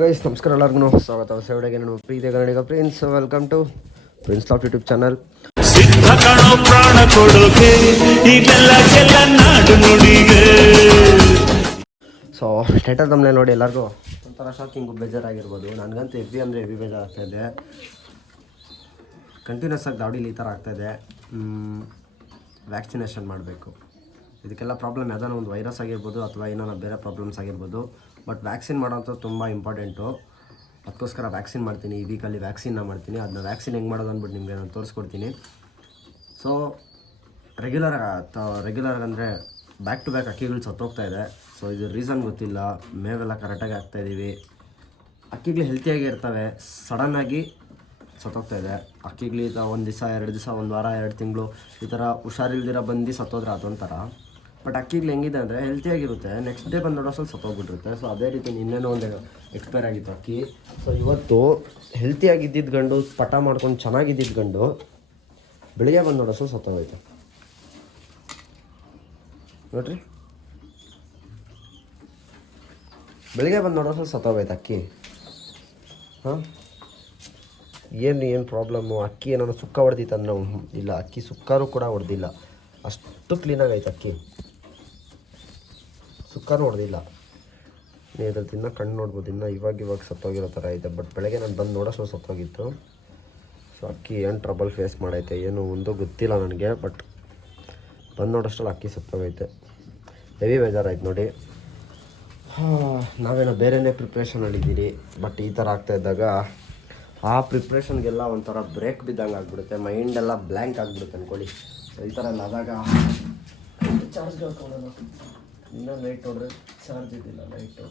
Guys ನಮಸ್ಕಾರ ಎಲ್ಲರಿಗೂ ಸ್ವಾಗತ ಹೊಸ ವಿಡಿಯೋಗೆ. ನಾನು ಪ್ರೀತಿಯ ಕನ್ನಡಿಗ Prince. Welcome to Prince laugh YouTube channel. ಸಿದ್ಧ ಕಣೋ ಪ್ರಾಣ ಕೊಡೋಕೆ ಈಗೆಲ್ಲ ನಾಡು ನುಡಿಗೆ. ಸೊ ಟೈಟಲ್ ತಮ್ಮನೆ ನೋಡಿ ಎಲ್ಲರಿಗೂ ಒಂಥರ ಶಾಕಿಂಗು ಬೇಜಾರಾಗಿರ್ಬೋದು. ನನಗಂತೂ ಹೆವಿ ಅಂದರೆ ಹೆವಿ ಬೇಜಾರಾಗ್ತಾಯಿದೆ. ಕಂಟಿನ್ಯೂಸ್ ಆಗಿ ಗಾಡೀಲಿ ಈ ಥರ ಆಗ್ತಾಯಿದೆ. ವ್ಯಾಕ್ಸಿನೇಷನ್ ಮಾಡಬೇಕು. ಇದಕ್ಕೆಲ್ಲ ಪ್ರಾಬ್ಲಮ್ ಯಾವುದಾನ ಒಂದು ವೈರಸ್ ಆಗಿರ್ಬೋದು ಅಥವಾ ಏನೋ ಬೇರೆ ಪ್ರಾಬ್ಲಮ್ಸ್ ಆಗಿರ್ಬೋದು. ಬಟ್ ವ್ಯಾಕ್ಸಿನ್ ಮಾಡೋಂಥದ್ದು ತುಂಬ ಇಂಪಾರ್ಟೆಂಟು. ಅದಕ್ಕೋಸ್ಕರ ವ್ಯಾಕ್ಸಿನ್ ಮಾಡ್ತೀನಿ. ಈ ವೀಕಲ್ಲಿ ವ್ಯಾಕ್ಸಿನ್ನ ಮಾಡ್ತೀನಿ. ಅದನ್ನ ವ್ಯಾಕ್ಸಿನ್ ಹೆಂಗೆ ಮಾಡೋದು ಅಂದ್ಬಿಟ್ಟು ನಿಮಗೆ ನಾನು ತೋರಿಸ್ಕೊಡ್ತೀನಿ. ಸೊ ರೆಗ್ಯುಲರ್ ಅಂದರೆ ಬ್ಯಾಕ್ ಟು ಬ್ಯಾಕ್ ಅಕ್ಕಿಗಳು ಸತ್ತೋಗ್ತಾಯಿದೆ. ಸೊ ಇದು ರೀಸನ್ ಗೊತ್ತಿಲ್ಲ. ಮೇವೆಲ್ಲ ಕರೆಕ್ಟಾಗಿ ಹಾಕ್ತಾಯಿದ್ದೀವಿ. ಅಕ್ಕಿಗಳು ಹೆಲ್ತಿಯಾಗಿ ಇರ್ತವೆ. ಸಡನ್ನಾಗಿ ಸತ್ತೋಗ್ತಾಯಿದೆ ಅಕ್ಕಿಗಳು. ಈ ಥರ ಒಂದು ದಿವಸ 2 ದಿವಸ, ಒಂದು ವಾರ, 2 ತಿಂಗಳು ಈ ಥರ ಹುಷಾರಿಲ್ದಿರ ಬಂದು ಸತ್ತೋದ್ರೆ ಅದೊಂಥರ. ಬಟ್ ಅಕ್ಕಿಗಳು ಹೆಂಗಿದೆ ಅಂದರೆ ಹೆಲ್ತಿಯಾಗಿರುತ್ತೆ. ನೆಕ್ಸ್ಟ್ ಡೇ ಬಂದು ನೋಡೋಸಲ್ಲಿ ಸತ್ತೋಗ್ಬಿಟ್ಟಿರುತ್ತೆ. ಸೊ ಅದೇ ರೀತಿ ನಿನ್ನೆನೋ ಒಂದು ಎಕ್ಸ್ಪೈರ್ ಆಗಿತ್ತು ಅಕ್ಕಿ. ಸೊ ಇವತ್ತು ಹೆಲ್ತಿಯಾಗಿದ್ದಿದ್ದು ಗಂಡು ಪಟ ಮಾಡ್ಕೊಂಡು ಚೆನ್ನಾಗಿದ್ದಿದ್ದು ಗಂಡು ಬೆಳಿಗ್ಗೆ ಬಂದು ನೋಡೋಸಲ್ಲಿ ಸತ್ತೋಗೈತೆ ನೋಡ್ರಿ. ಬೆಳಿಗ್ಗೆ ಬಂದು ನೋಡೋಸಲ್ಲಿ ಸತ್ತೋಗೈತೆ ಅಕ್ಕಿ. ಹಾಂ ಏನು ಪ್ರಾಬ್ಲಮ್ಮು? ಅಕ್ಕಿ ಏನಾದ್ರು ಸುಕ್ಕ ಹೊಡೆದಿತ್ತಂದ್ರೆ ಇಲ್ಲ, ಅಕ್ಕಿ ಸುಕ್ಕಾರು ಕೂಡ ಹೊಡೆದಿಲ್ಲ. ಅಷ್ಟು ಕ್ಲೀನಾಗೈತೆ ಅಕ್ಕಿ, ಸುಕ್ಕನೂ ಹೊಡೆದಿಲ್ಲ. ನೀವು ಇದ್ರದ್ದು ಇನ್ನೂ ಕಣ್ಣು ನೋಡ್ಬೋದು. ಇನ್ನೂ ಇವಾಗ ಸತ್ತೋಗಿರೋ ಥರ ಇದೆ. ಬಟ್ ಬೆಳಗ್ಗೆ ನಾನು ಬಂದು ನೋಡೋಷ್ಟು ಸತ್ತೋಗಿತ್ತು. ಸೊ ಅಕ್ಕಿ ಏನು ಟ್ರಬಲ್ ಫೇಸ್ ಮಾಡೈತೆ ಏನು ಒಂದು ಗೊತ್ತಿಲ್ಲ ನನಗೆ. ಬಟ್ ಬಂದು ನೋಡೋಷ್ಟರಲ್ಲಿ ಅಕ್ಕಿ ಸತ್ತೋಗೈತೆ. ಹೆವಿ ಬೇಜಾರಾಯ್ತು ನೋಡಿ. ನಾವೇನೋ ಬೇರೆಯೇ ಪ್ರಿಪ್ರೇಷನಲ್ಲಿದ್ದೀರಿ. ಬಟ್ ಈ ಥರ ಆಗ್ತಾಯಿದ್ದಾಗ ಆ ಪ್ರಿಪ್ರೇಷನ್ಗೆಲ್ಲ ಒಂಥರ ಬ್ರೇಕ್ ಬಿದ್ದಂಗೆ ಆಗಿಬಿಡುತ್ತೆ. ಮೈಂಡೆಲ್ಲ ಬ್ಲ್ಯಾಂಕ್ ಆಗಿಬಿಡುತ್ತೆ ಅಂದ್ಕೊಳ್ಳಿ. ಈ ಥರ ಎಲ್ಲ ಆದಾಗ ಚಾರ್ಜ್ ಹಾಕೋಣ. ಇನ್ನೂ ಲೈಟ್ ನೋಡ್ರೆ ಚಾರ್ಜ್ ಇದ್ದಿಲ್ಲ ಲೈಟು.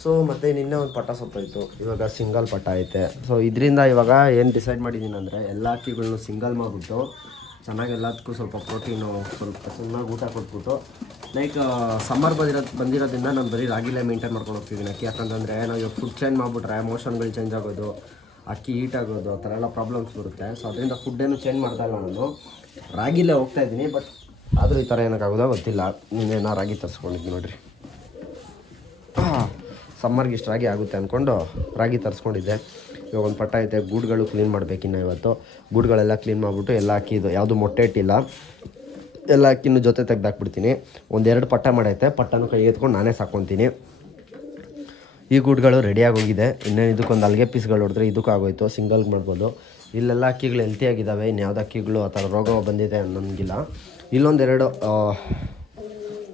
ಸೊ ಮತ್ತು ನಿನ್ನೆ ಒಂದು ಪಟ ಸತ್ತೋಯ್ತು. ಇವಾಗ ಸಿಂಗಲ್ ಪಟ ಐತೆ. ಸೊ ಇದರಿಂದ ಇವಾಗ ಏನು ಡಿಸೈಡ್ ಮಾಡಿದ್ದೀನಿ ಅಂದರೆ ಎಲ್ಲ ಅಕ್ಕಿಗಳನ್ನೂ ಸಿಂಗಲ್ ಮಾಡಿಬಿಟ್ಟು ಚೆನ್ನಾಗಿ ಎಲ್ಲದಕ್ಕೂ ಸ್ವಲ್ಪ ಪ್ರೋಟೀನು, ಸ್ವಲ್ಪ ಚೆನ್ನಾಗಿ ಊಟ ಕೊಟ್ಬಿಟ್ಟು ಲೈಕ್ ಸಮ್ಮರ್ ಬಂದಿರೋದ್ರಿಂದ ನಾನು ಬರೀ ರಾಗಿಲೇ ಮೇಂಟೈನ್ ಮಾಡ್ಕೊಂಡು ಹೋಗ್ತಿದ್ದೀನಿ ಅಕ್ಕಿ. ಯಾಕಂತಂದರೆ ನಾವು ಇವಾಗ ಫುಡ್ ಚೇಂಜ್ ಮಾಡಿಬಿಟ್ರೆ ಮೋಷನ್ಗಳು ಚೇಂಜ್ ಆಗೋದು, ಅಕ್ಕಿ ಹೀಟ್ ಆಗೋದು, ಆ ಥರ ಎಲ್ಲ ಪ್ರಾಬ್ಲಮ್ಸ್ ಬರುತ್ತೆ. ಸೊ ಅದರಿಂದ ಫುಡ್ಡೇನು ಚೇಂಜ್ ಮಾಡ್ತಾಯಿಲ್ಲ. ನಾನು ರಾಗಿಲೇ ಹೋಗ್ತಾಯಿದ್ದೀನಿ. ಬಟ್ ಆದರೂ ಈ ಥರ ಏನಕ್ಕಾಗೋದೋ ಗೊತ್ತಿಲ್ಲ. ನೀನೇನೋ ರಾಗಿ ತರಿಸ್ಕೊಂಡಿದ್ದೀನಿ ನೋಡಿರಿ. ಸಮ್ಮರ್ಗೆ ಇಷ್ಟು ರಾಗಿ ಆಗುತ್ತೆ ಅಂದ್ಕೊಂಡು ರಾಗಿ ತರಿಸ್ಕೊಂಡಿದ್ದೆ. ಇವಾಗ ಒಂದು ಪಟ್ಟ ಐತೆ. ಗೂಡುಗಳು ಕ್ಲೀನ್ ಮಾಡಬೇಕಿನ್ನ ಇವತ್ತು. ಗೂಡುಗಳೆಲ್ಲ ಕ್ಲೀನ್ ಮಾಡಿಬಿಟ್ಟು ಎಲ್ಲ ಅಕ್ಕಿದು ಯಾವುದು ಮೊಟ್ಟೆ ಇಟ್ಟಿಲ್ಲ ಎಲ್ಲ ಅಕ್ಕಿನೂ ಜೊತೆ ತೆಗ್ದಾಕ್ಬಿಡ್ತೀನಿ. 1-2 ಪಟ್ಟ ಮಾಡೈತೆ. ಪಟ್ಟನೂ ಕೈ ಎತ್ಕೊಂಡು ನಾನೇ ಸಾಕ್ಕೊತೀನಿ. ಈ ಗೂಡುಗಳು ರೆಡಿಯಾಗಿ ಹೋಗಿದೆ. ಇನ್ನೇನು ಇದಕ್ಕೊಂದು ಅಲ್ಲಿಗೆ ಪೀಸ್ಗಳು ಹೊಡೆದ್ರೆ ಇದಕ್ಕೂ ಆಗೋಯ್ತು. ಸಿಂಗಲ್ಗೆ ಮಾಡ್ಬೋದು. ಇಲ್ಲೆಲ್ಲ ಅಕ್ಕಿಗಳು ಹೆಲ್ತಿಯಾಗಿದ್ದಾವೆ. ಇನ್ನು ಯಾವ್ದು ಅಕ್ಕಿಗಳು ಆ ಥರ ರೋಗ ಬಂದಿದೆ ಅನ್ನೋಂಗಿಲ್ಲ.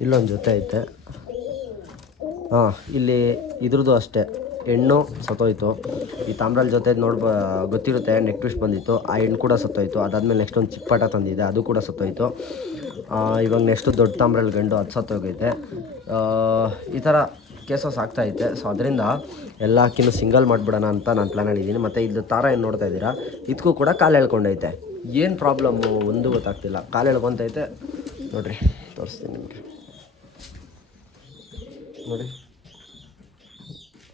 ಇಲ್ಲೊಂದು ಜೊತೆ ಐತೆ. ಇಲ್ಲಿ ಇದ್ರದ್ದು ಅಷ್ಟೇ ಹೆಣ್ಣು ಸತ್ತೋಯ್ತು. ಈ ತಾಮ್ರಲ್ಲಿ ಜೊತೆ ಗೊತ್ತಿರುತ್ತೆ ನೆಕ್ ಟ್ವಿಸ್ಟ್ ಬಂದಿತ್ತು. ಆ ಹೆಣ್ಣು ಕೂಡ ಸತ್ತೋಯ್ತು. ಅದಾದಮೇಲೆ ನೆಕ್ಸ್ಟ್ ಒಂದು ಚಿಕ್ಕ ಪಟ ತಂದಿದೆ, ಅದು ಕೂಡ ಸತ್ತೋಯ್ತು. ಇವಾಗ ನೆಕ್ಸ್ಟು ದೊಡ್ಡ ತಾಮ್ರಲ್ಲಿ ಗಂಡು ಅದು ಸತ್ತೋಗೈತೆ. ಈ ಥರ ಕೇಸಸ್ ಆಗ್ತಾಯಿದೆ. ಸೊ ಅದರಿಂದ ಎಲ್ಲ ಅಕ್ಕಿನೂ ಸಿಂಗಲ್ ಮಾಡಿಬಿಡೋಣ ಅಂತ ನಾನು ಪ್ಲ್ಯಾನ್ ಮಾಡಿದ್ದೀನಿ. ಮತ್ತು ಇದು ತಾರ ಏನು ನೋಡ್ತಾ ಇದ್ದೀರಾ, ಇದಕ್ಕೂ ಕೂಡ ಕಾಲು ಎಳ್ಕೊಂಡೈತೆ. ಏನು ಪ್ರಾಬ್ಲಮ್ಮು ಒಂದು ಗೊತ್ತಾಗ್ತಿಲ್ಲ. ಕಾಲು ಎಳ್ಕೊತೈತೆ ನೋಡಿರಿ, ತೋರಿಸ್ತೀನಿ ನಿಮಗೆ ನೋಡಿ.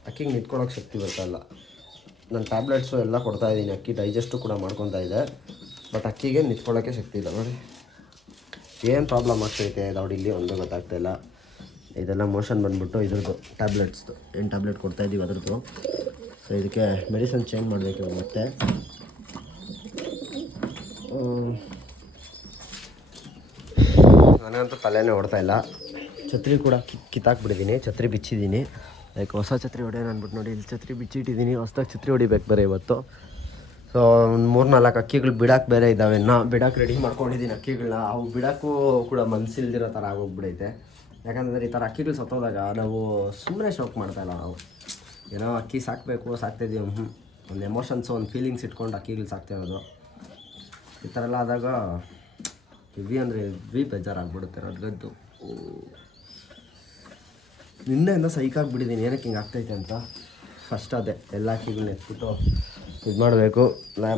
ಅಕ್ಕಿಗೆ ನಿಂತ್ಕೊಳ್ಳೋಕೆ ಶಕ್ತಿ ಬರ್ತಾಯಿಲ್ಲ. ನಾನು ಟ್ಯಾಬ್ಲೆಟ್ಸು ಎಲ್ಲ ಕೊಡ್ತಾಯಿದ್ದೀನಿ. ಅಕ್ಕಿ ಡೈಜೆಸ್ಟು ಕೂಡ ಮಾಡ್ಕೊತಾ ಇದೆ. ಬಟ್ ಅಕ್ಕಿಗೆ ನಿಂತ್ಕೊಳ್ಳೋಕ್ಕೆ ಶಕ್ತಿ ಇಲ್ಲ ನೋಡಿ. ಏನು ಪ್ರಾಬ್ಲಮ್ ಆಗ್ತೈತೆ ದಾವಡಿಲಿ ಒಂದು ಗೊತ್ತಾಗ್ತಾಯಿಲ್ಲ. ಇದೆಲ್ಲ ಮೋಷನ್ ಬಂದುಬಿಟ್ಟು ಇದ್ರದ್ದು ಟ್ಯಾಬ್ಲೆಟ್ಸ್ದು ಏನು ಟ್ಯಾಬ್ಲೆಟ್ ಕೊಡ್ತಾಯಿದ್ದೀವಿ ಅದ್ರದ್ದು. ಸೊ ಇದಕ್ಕೆ ಮೆಡಿಸನ್ ಚೇಂಜ್ ಮಾಡಬೇಕು ಮತ್ತೆ. ನನಗಂತೂ ತಲೆನೇ ಓಡ್ತಾಯಿಲ್ಲ. ಛತ್ರಿ ಕೂಡ ಕಿತ್ತಾಕ್ಬಿಟ್ಟಿದ್ದೀನಿ. ಛತ್ರಿ ಬಿಚ್ಚಿದ್ದೀನಿ. ಲೈಕ್ ಹೊಸ ಛತ್ರಿ ಹೊಡೆಯೋಣ ಅಂದ್ಬಿಟ್ಟು ನೋಡಿ ಇಲ್ಲಿ ಛತ್ರಿ ಬಿಚ್ಚಿಟ್ಟಿದ್ದೀನಿ. ಹೊಸ್ದಾಗಿ ಛತ್ರಿ ಹೊಡಿಬೇಕು ಬೇರೆ ಇವತ್ತು. ಸೊ ಒಂದು 3-4 ಅಕ್ಕಿಗಳು ಬಿಡಕ್ಕೆ ಬೇರೆ ಇದ್ದಾವೆ. ಬಿಡಕ್ಕೆ ರೆಡಿ ಮಾಡ್ಕೊಂಡಿದ್ದೀನಿ ಅಕ್ಕಿಗಳನ್ನ. ಅವು ಬಿಡೋಕ್ಕೂ ಕೂಡ ಮನಸ್ಸಿಲ್ದಿರೋ ಥರ ಆಗೋಗ್ಬಿಡೈತೆ. ಯಾಕಂದರೆ ಈ ಥರ ಅಕ್ಕಿಗಳು ಸತ್ತೋದಾಗ ನಾವು ಸುಮ್ಮನೆ ಶೋಕ್ ಮಾಡ್ತಾಯಿಲ್ಲ. ನಾವು ಏನೋ ಅಕ್ಕಿ ಸಾಕ್ತಾಯಿದ್ದೀವಿ ಒಂದು ಎಮೋಷನ್ಸು, ಒಂದು ಫೀಲಿಂಗ್ಸ್ ಇಟ್ಕೊಂಡು ಅಕ್ಕಿಗಳು ಸಾಕ್ತಿರೋದು. ಈ ಥರ ಎಲ್ಲ ಆದಾಗ ಹೆವಿ ಅಂದರೆ ಹೆವಿ ಬೇಜಾರಾಗ್ಬಿಡುತ್ತೆ ನನಗಂತೂ. ನಿನ್ನೆಯಿಂದ ಸೈಕಾಗ್ಬಿಟ್ಟಿದ್ದೀನಿ ಏನಕ್ಕೆ ಹಿಂಗೆ ಆಗ್ತೈತೆ ಅಂತ. ಫಸ್ಟ್ ಅದೇ ಎಲ್ಲ ಅಕ್ಕಿಗಳನ್ನ ಎತ್ಬಿಟ್ಟು ಇದು ಮಾಡಬೇಕು.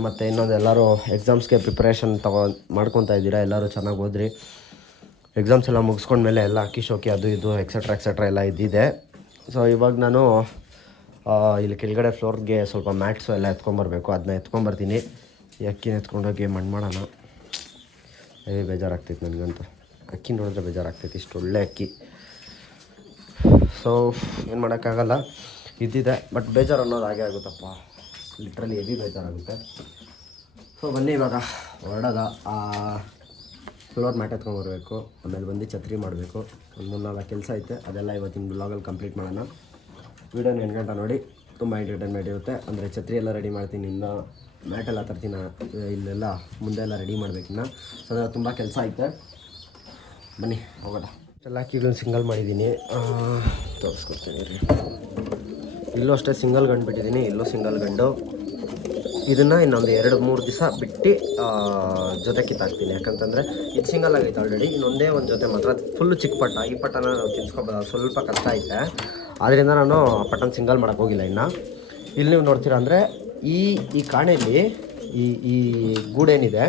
ಮತ್ತು ಇನ್ನೊಂದು ಎಲ್ಲರೂ ಎಕ್ಸಾಮ್ಸ್ಗೆ ಪ್ರಿಪ್ರೇಷನ್ ಮಾಡ್ಕೊತಾ ಇದ್ದೀರಾ. ಎಲ್ಲರೂ ಚೆನ್ನಾಗಿ ಓದ್ರಿ. ಎಕ್ಸಾಮ್ಸ್ ಎಲ್ಲ ಮುಗಿಸ್ಕೊಂಡ್ಮೇಲೆ ಎಲ್ಲ ಅಕ್ಕಿ ಶೋಕಿ ಅದು ಇದು ಎಕ್ಸೆಟ್ರಾ ಎಲ್ಲ ಇದ್ದಿದೆ. ಸೊ ಇವಾಗ ನಾನು ಇಲ್ಲಿ ಕೆಳಗಡೆ ಫ್ಲೋರ್ಗೆ ಸ್ವಲ್ಪ ಮ್ಯಾಟ್ಸು ಎಲ್ಲ ಎತ್ಕೊಂಬರ್ಬೇಕು. ಅದನ್ನ ಎತ್ಕೊಂಬರ್ತೀನಿ. ಈ ಅಕ್ಕಿನ ಎತ್ಕೊಂಡೋಗಿ ಮಣ್ಣು ಮಾಡೋಣ. ಹೆವಿ ಬೇಜಾರಾಗ್ತೈತೆ ನನಗಂತೂ. ಅಕ್ಕಿ ನೋಡಿದ್ರೆ ಬೇಜಾರಾಗ್ತೈತಿ. ಇಷ್ಟು ಒಳ್ಳೆ ಅಕ್ಕಿ ಸೊ ಏನು ಮಾಡೋಕ್ಕಾಗಲ್ಲ, ಇದ್ದಿದೆ. ಬಟ್ ಬೇಜಾರು ಅನ್ನೋದು ಹಾಗೆ ಆಗುತ್ತಪ್ಪ, ಲಿಟ್ರಲಿ ಹೆವಿ ಬೇಜಾರಾಗುತ್ತೆ. ಸೊ ಬನ್ನಿ ಇವಾಗ ಹೊರಡೋದ. ಫ್ಲೋರ್ ಮ್ಯಾಟ್ ಎತ್ಕೊಂಡ್ಬರ್ಬೇಕು, ಆಮೇಲೆ ಬಂದು ಛತ್ರಿ ಮಾಡಬೇಕು. ಒಂದು 3-4 ಕೆಲಸ ಐತೆ, ಅದೆಲ್ಲ ಇವತ್ತಿನ ಬ್ಲಾಗಲ್ಲಿ ಕಂಪ್ಲೀಟ್ ಮಾಡೋಣ. ವೀಡಿಯೋನ 8 ಗಂಟೆ ನೋಡಿ, ತುಂಬ ಎಂಟರ್ಟೈನ್ಮೆಂಟ್ ಇರುತ್ತೆ. ಅಂದರೆ ಛತ್ರಿ ಎಲ್ಲ ರೆಡಿ ಮಾಡ್ತೀನಿ, ಇನ್ನು ಮ್ಯಾಟೆಲ್ಲ ತರ್ತೀನಿ, ಇಲ್ಲೆಲ್ಲ ಮುಂದೆ ಎಲ್ಲ ರೆಡಿ ಮಾಡಬೇಕಿನ್ನ. ಸೊ ಅದ್ರಲ್ಲಿ ತುಂಬ ಕೆಲಸ ಐತೆ, ಬನ್ನಿ ಹೋಗೋಣ. ಎಲ್ಲ ಕೀಗಳನ್ನ ಸಿಂಗಲ್ ಮಾಡಿದ್ದೀನಿ, ತೋರಿಸ್ಕೊಡ್ತೀನಿ ರೀ. ಇಲ್ಲೂ ಅಷ್ಟೇ ಸಿಂಗಲ್ ಗಂಡು ಬಿಟ್ಟಿದ್ದೀನಿ, ಇಲ್ಲೂ ಸಿಂಗಲ್ ಗಂಡು. ಇದನ್ನು ಇನ್ನೊಂದು 2-3 ದಿವಸ ಬಿಟ್ಟು ಜೊತೆ ಕಿತ್ತಾಕ್ತೀನಿ. ಯಾಕಂತಂದರೆ ಇದು ಸಿಂಗಲ್ ಆಗೈತೆ ಆಲ್ರೆಡಿ. ಇನ್ನೊಂದೇ ಒಂದು ಜೊತೆ ಮಾತ್ರ ಫುಲ್ಲು ಚಿಕ್ಕ ಪಟ್ಟ. ಈ ಪಟ್ಟನ ನಾವು ತಿನ್ಸ್ಕೊಬೋದು, ಸ್ವಲ್ಪ ಕಷ್ಟ ಐತೆ. ಆದ್ದರಿಂದ ನಾನು ಆ ಪಟ್ಟನ ಸಿಂಗಲ್ ಮಾಡೋಕ್ಕೆ ಹೋಗಿಲ್ಲ ಇನ್ನು. ಇಲ್ಲಿ ನೀವು ನೋಡ್ತೀರಾ ಅಂದರೆ ಈ ಕಾಣೆಯಲ್ಲಿ ಈ ಗೂಡೇನಿದೆ,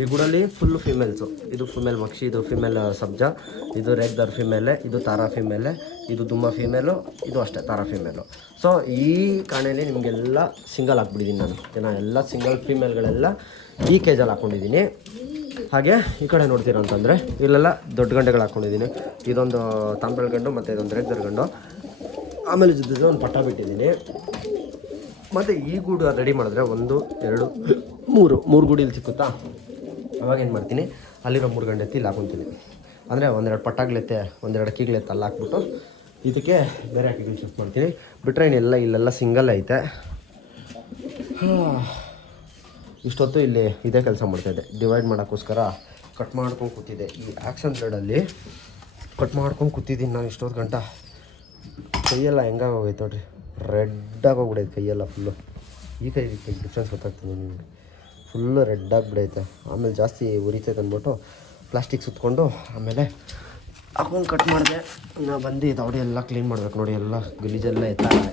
ಈ ಗೂಡಲ್ಲಿ ಫುಲ್ಲು ಫಿಮೇಲ್ಸು. ಇದು ಫಿಮೇಲ್ ಮಕ್ಷಿ, ಇದು ಫಿಮೇಲ್ ಸಬ್ಜಾ, ಇದು ರೆಗ್ದರ್ ಫಿಮೇಲೆ, ಇದು ತಾರಾ ಫಿಮೇಲೆ, ಇದು ದುಮ್ಮ ಫಿಮೇಲು, ಇದು ಅಷ್ಟೇ ತಾರಾ ಫಿಮೇಲು. ಸೊ ಈ ಕಾಣೆಯಲ್ಲಿ ನಿಮಗೆಲ್ಲ ಸಿಂಗಲ್ ಹಾಕ್ಬಿಟ್ಟಿದ್ದೀನಿ ನಾನು. ಎಲ್ಲ ಸಿಂಗಲ್ ಫಿಮೇಲ್ಗಳೆಲ್ಲ ಈ ಕೇಜಲ್ಲಿ ಹಾಕ್ಕೊಂಡಿದ್ದೀನಿ. ಹಾಗೆ ಈ ಕಡೆ ನೋಡ್ತೀರ ಅಂತಂದರೆ ಇಲ್ಲೆಲ್ಲ ದೊಡ್ಡ ಗಂಡೆಗಳು ಹಾಕ್ಕೊಂಡಿದ್ದೀನಿ. ಇದೊಂದು ತಾಂಬೆಳ್ ಗಂಡು ಮತ್ತು ಇದೊಂದು ರೆಗ್ದರ್ ಗಂಡು. ಆಮೇಲೆ ಜೊತೆ ಒಂದು ಪಟ್ಟ ಬಿಟ್ಟಿದ್ದೀನಿ. ಮತ್ತು ಈ ಗೂಡು ರೆಡಿ ಮಾಡಿದ್ರೆ 1, 2, 3 ಗೂಡು ಇಲ್ಲಿ ಸಿಕ್ಕುತ್ತಾ. ಅವಾಗ ಏನು ಮಾಡ್ತೀನಿ, ಅಲ್ಲಿರೋ 3 ಗಂಟೆ ಎತ್ತಿ ಇಲ್ಲಿ ಹಾಕೊತೀನಿ. ಅಂದರೆ 1-2 ಪಟ್ಟಾಗ್ಲೆತ್ತೆ, 1-2 ಕೀಗ್ಲೆತ್ತೆ ಅಲ್ಲಿ ಹಾಕ್ಬಿಟ್ಟು ಇದಕ್ಕೆ ಬೇರೆ ಹಾಕಿಗಳು ಶಿಫ್ಟ್ ಮಾಡ್ತೀನಿ. ಬಿಟ್ಟರೆ ಇನ್ನೆಲ್ಲ ಇಲ್ಲೆಲ್ಲ ಸಿಂಗಲ್ ಐತೆ. ಇಷ್ಟೊತ್ತು ಇಲ್ಲಿ ಇದೇ ಕೆಲಸ ಮಾಡ್ತಾಯಿದ್ದೆ, ಡಿವೈಡ್ ಮಾಡೋಕ್ಕೋಸ್ಕರ ಕಟ್ ಮಾಡ್ಕೊಂಡು ಕೂತಿದ್ದೆ. ಈ ಆ್ಯಕ್ಷನ್ ಥ್ರೆಡಲ್ಲಿ ಕಟ್ ಮಾಡ್ಕೊಂಡು ಕೂತಿದ್ದೀನಿ ನಾನು ಇಷ್ಟೊತ್ತು ಗಂಟ. ಕೈಯೆಲ್ಲ ಹೆಂಗಾಗಿ ಹೋಗೈತೆ ನೋಡ್ರಿ, ರೆಡ್ಡಾಗಿ ಹೋಗ್ಬಿಡೈತೆ ಕೈಯೆಲ್ಲ ಫುಲ್ಲು. ಈ ಕೈ ಡಿಫ್ರೆನ್ಸ್ ಗೊತ್ತಾಗ್ತದೆ ನಿಮಗೆ, ಫುಲ್ಲು ರೆಡ್ಡಾಗಿಬಿಡೈತೆ. ಆಮೇಲೆ ಜಾಸ್ತಿ ಉರಿತೈತೆ ಅಂದ್ಬಿಟ್ಟು ಪ್ಲಾಸ್ಟಿಕ್ ಸುತ್ಕೊಂಡು ಆಮೇಲೆ ಹಾಕೊಂಡು ಕಟ್ ಮಾಡಿದೆ. ನಾನು ಬಂದು ದವಡೆ ಎಲ್ಲ ಕ್ಲೀನ್ ಮಾಡಬೇಕು ನೋಡಿ. ಎಲ್ಲ ಗಲೀಜೆಲ್ಲ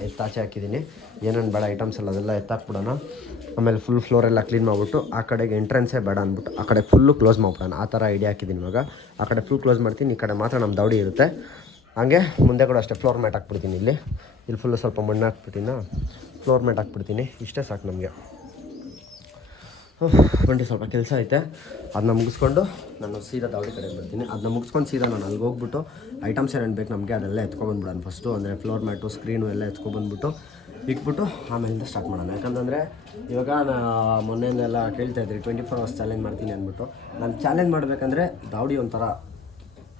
ಎತ್ತಾಚೆ ಹಾಕಿದ್ದೀನಿ. ಏನೇನು ಬೇಡ ಐಟಮ್ಸ್ ಎಲ್ಲ ಅದೆಲ್ಲ ಎತ್ತಾಕ್ಬಿಡೋಣ. ಆಮೇಲೆ ಫುಲ್ ಫ್ಲೋರೆಲ್ಲ ಕ್ಲೀನ್ ಮಾಡಿಬಿಟ್ಟು ಆ ಕಡೆಗೆ ಎಂಟ್ರೆನ್ಸೇ ಬೇಡ ಅಂದ್ಬಿಟ್ಟು ಆ ಕಡೆ ಫುಲ್ಲು ಕ್ಲೋಸ್ ಮಾಡ್ಬಿಡೋಣ. ಆ ಥರ ಐಡಿಯಾ ಹಾಕಿದ್ದೀನಿ ಇವಾಗ. ಆ ಕಡೆ ಫುಲ್ ಕ್ಲೋಸ್ ಮಾಡ್ತೀನಿ, ಈ ಕಡೆ ಮಾತ್ರ ನಮ್ಮ ದವಡಿ ಇರುತ್ತೆ. ಹಾಗೆ ಮುಂದೆ ಕೂಡ ಅಷ್ಟೇ ಫ್ಲೋರ್ ಮ್ಯಾಟ್ ಹಾಕ್ಬಿಡ್ತೀನಿ. ಇಲ್ಲಿ ಫುಲ್ಲು ಸ್ವಲ್ಪ ಮಣ್ಣು ಹಾಕ್ಬಿಟ್ಟಿನ ಫ್ಲೋರ್ ಮ್ಯಾಟ್ ಹಾಕ್ಬಿಡ್ತೀನಿ. ಇಷ್ಟೇ ಸಾಕು ನಮಗೆ. ಬಂಡಿ ಸ್ವಲ್ಪ ಕೆಲಸ ಐತೆ, ಅದನ್ನ ಮುಗಿಸ್ಕೊಂಡು ನಾನು ಸೀದಾ ದಾವಡಿ ಕಡೆ ಬರ್ತೀನಿ. ಅದನ್ನ ಮುಗಿಸ್ಕೊಂಡು ಸೀದಾ ನಾನು ಅಲ್ಲಿಗೆ ಹೋಗ್ಬಿಟ್ಟು ಐಟಮ್ಸ್ ಏನೇನು ಬೇಕು ನಮಗೆ ಅದೆಲ್ಲ ಎತ್ಕೊಬಂದ್ಬಿಡೋಣ ಫಸ್ಟು. ಅಂದರೆ ಫ್ಲೋರ್ ಮ್ಯಾಟು, ಸ್ಕ್ರೀನು ಎಲ್ಲ ಎತ್ಕೊಬಂದ್ಬಿಟ್ಟು ಇಕ್ಬಿಟ್ಟು ಆಮೇಲಿಂದ ಸ್ಟಾರ್ಟ್ ಮಾಡೋಣ. ಯಾಕಂತಂದರೆ ಇವಾಗ ಮೊನ್ನೆಯಿಂದೆಲ್ಲ ಕೇಳ್ತಾಯಿದ್ರಿ 24 hours ಚಾಲೆಂಜ್ ಮಾಡ್ತೀನಿ ಅಂದ್ಬಿಟ್ಟು. ನಾನು ಚಾಲೆಂಜ್ ಮಾಡಬೇಕಂದ್ರೆ ದಾವಡಿ ಒಂಥರ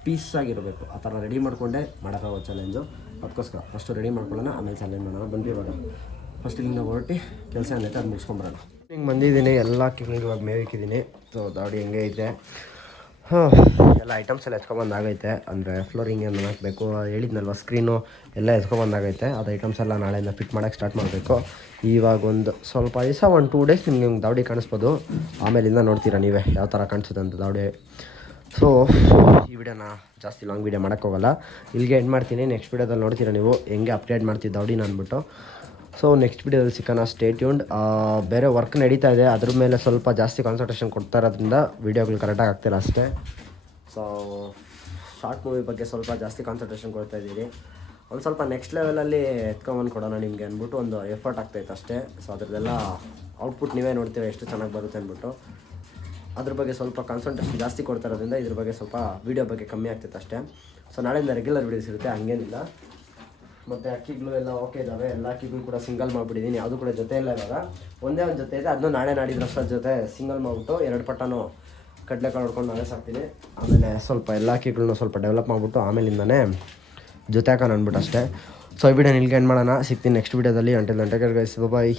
ಪೀಸಾಗಿರಬೇಕು, ಆ ಥರ ರೆಡಿ ಮಾಡಿಕೊಂಡೇ ಮಾಡೋಕ್ಕಾಗೋ ಚಾಲೆಂಜು. ಅದಕ್ಕೋಸ್ಕರ ಫಸ್ಟು ರೆಡಿ ಮಾಡ್ಕೊಳ್ಳೋಣ, ಆಮೇಲೆ ಚಾಲೆಂಜ್ ಮಾಡೋಣ. ಬಂದು ಇವಾಗ ಫಸ್ಟ್ ಇಲ್ಲಿಂದ ಹೊರಟಿ ಕೆಲಸ ಏನೈತೆ ಅದು ಮುಗಿಸ್ಕೊಂಬರೋಣ. ಹಿಂಗೆ ಬಂದಿದ್ದೀನಿ, ಎಲ್ಲ ಕಿಕ್ಳಿಗೆ ಇವಾಗ ಮೇವಿಕ್ಕಿದ್ದೀನಿ. ಸೊ ದಾವಡಿ ಹೆಂಗೆ ಐತೆ, ಎಲ್ಲ ಐಟಮ್ಸ್ ಎಲ್ಲ ಎತ್ಕೊಬಂದಾಗೈತೆ. ಅಂದರೆ ಫ್ಲೋರಿಂಗ್ ಏನು ಹಾಕಬೇಕು ಹೇಳಿದ್ನಲ್ವ, ಸ್ಕ್ರೀನು ಎಲ್ಲ ಎತ್ಕೊಬಂದಾಗೈತೆ. ಅದು ಐಟಮ್ಸ್ ಎಲ್ಲ ನಾಳೆಯಿಂದ ಫಿಟ್ ಮಾಡೋಕ್ಕೆ ಸ್ಟಾರ್ಟ್ ಮಾಡಬೇಕು. ಇವಾಗ ಒಂದು ಸ್ವಲ್ಪ ದಿವಸ 1-2 ಡೇಸ್ ನಿಮ್ಗೆ ದಾವಡಿ ಕಾಣಿಸ್ಬೋದು. ಆಮೇಲಿಂದ ನೋಡ್ತೀರಾ ನೀವೇ ಯಾವ ಥರ ಕಾಣಿಸುತ್ತೆ ಅಂತ ದಾವಡಿ. ಸೊ ಈ ವಿಡಿಯೋನ ಜಾಸ್ತಿ ಲಾಂಗ್ ವೀಡಿಯೋ ಮಾಡೋಕ್ಕೋಗಲ್ಲ, ಇಲ್ಲಿಗೆ ಎಂಡ್ ಮಾಡ್ತೀನಿ. ನೆಕ್ಸ್ಟ್ ವೀಡಿಯೋದಲ್ಲಿ ನೋಡ್ತೀರಾ ನೀವು ಹೆಂಗೆ ಅಪ್ಡೇಟ್ ಮಾಡ್ತೀವಿ ದಾವಡಿನ ಅಂದ್ಬಿಟ್ಟು. ಸೊ ನೆಕ್ಸ್ಟ್ ವೀಡಿಯೋದಲ್ಲಿ ಸಿಕ್ಕೋಣ, ಸ್ಟೇ ಟ್ಯೂನ್ಡ್. ಬೇರೆ ವರ್ಕ್ ನಡೀತಾ ಇದೆ, ಅದ್ರ ಮೇಲೆ ಸ್ವಲ್ಪ ಜಾಸ್ತಿ ಕಾನ್ಸಂಟ್ರೇಷನ್ ಕೊಡ್ತಾ ಇರೋದ್ರಿಂದ ವೀಡಿಯೋಗಳು ಕರೆಕ್ಟಾಗಿ ಆಗ್ತಿಲ್ಲ ಅಷ್ಟೇ. ಸೊ ಶಾರ್ಟ್ ಮೂವಿ ಬಗ್ಗೆ ಸ್ವಲ್ಪ ಜಾಸ್ತಿ ಕಾನ್ಸಂಟ್ರೇಷನ್ ಕೊಡ್ತಾ ಇದ್ದೀನಿ. ಒಂದು ಸ್ವಲ್ಪ ನೆಕ್ಸ್ಟ್ ಲೆವೆಲಲ್ಲಿ ಎತ್ಕೊಂಬಂದು ಕೊಡೋಣ ನಿಮಗೆ ಅಂದ್ಬಿಟ್ಟು ಒಂದು ಎಫರ್ಟ್ ಆಗ್ತಾಯಿತ್ತು ಅಷ್ಟೇ. ಸೊ ಅದ್ರದ್ದೆಲ್ಲ ಔಟ್ಪುಟ್ ನೀವೇ ನೋಡ್ತೀರಾ ಎಷ್ಟು ಚೆನ್ನಾಗಿ ಬರುತ್ತೆ ಅಂದ್ಬಿಟ್ಟು. ಅದ್ರ ಬಗ್ಗೆ ಸ್ವಲ್ಪ ಕಾನ್ಸಂಟ್ರೇಷನ್ ಜಾಸ್ತಿ ಕೊಡ್ತಾ ಇರೋದ್ರಿಂದ ಇದ್ರ ಬಗ್ಗೆ ಸ್ವಲ್ಪ ವೀಡಿಯೋ ಬಗ್ಗೆ ಕಮ್ಮಿ ಆಗ್ತಿತ್ತು ಅಷ್ಟೇ. ಸೊ ನಾಳೆಯಿಂದ ರೆಗ್ಯುಲರ್ ವೀಡಿಯೋಸ್ ಇರುತ್ತೆ, ಹಂಗೇನಿಲ್ಲ. ಮತ್ತು ಅಕ್ಕಿಗಳು ಎಲ್ಲ ಓಕೆ ಇದ್ದಾವೆ, ಎಲ್ಲ ಅಕ್ಕಿಗಳು ಕೂಡ ಸಿಂಗಲ್ ಮಾಡಿಬಿಟ್ಟಿದ್ದೀನಿ. ಯಾವುದು ಕೂಡ ಜೊತೆ ಇಲ್ಲ ಇವಾಗ, ಒಂದೇ ಒಂದು ಜೊತೆ ಇದೆ. ಅದನ್ನು ನಾಳೆ ನಾಡಿದ್ರಷ್ಟರ ಜೊತೆ ಸಿಂಗಲ್ ಮಾಡಿಬಿಟ್ಟು 2 ಪಟ್ಟನೂ ಕಡಲೆಕಾಳು ಹೊಡ್ಕೊಂಡು ನಾವೇ ಸಾಕ್ತೀನಿ. ಆಮೇಲೆ ಸ್ವಲ್ಪ ಎಲ್ಲ ಅಕ್ಕಿಗಳನ್ನೂ ಸ್ವಲ್ಪ ಡೆವಲಪ್ ಮಾಡಿಬಿಟ್ಟು ಆಮೇಲಿಂದನೇ ಜೊತೆ ಹಾಕೋಣ ಅಂದ್ಬಿಟ್ಟು ಅಷ್ಟೇ. ಸೊ ಈ ವಿಡಿಯೋ ನಿಲ್ಗೆ ಎಂಡ್ ಮಾಡೋಣ. ಸಿಗ್ತೀನಿ ನೆಕ್ಸ್ಟ್ ವೀಡಿಯೋದಲ್ಲಿ. ಅಂಟಿಲ್ ಗಂಟೆ ಗೈಸ್, ಬಾಯ್.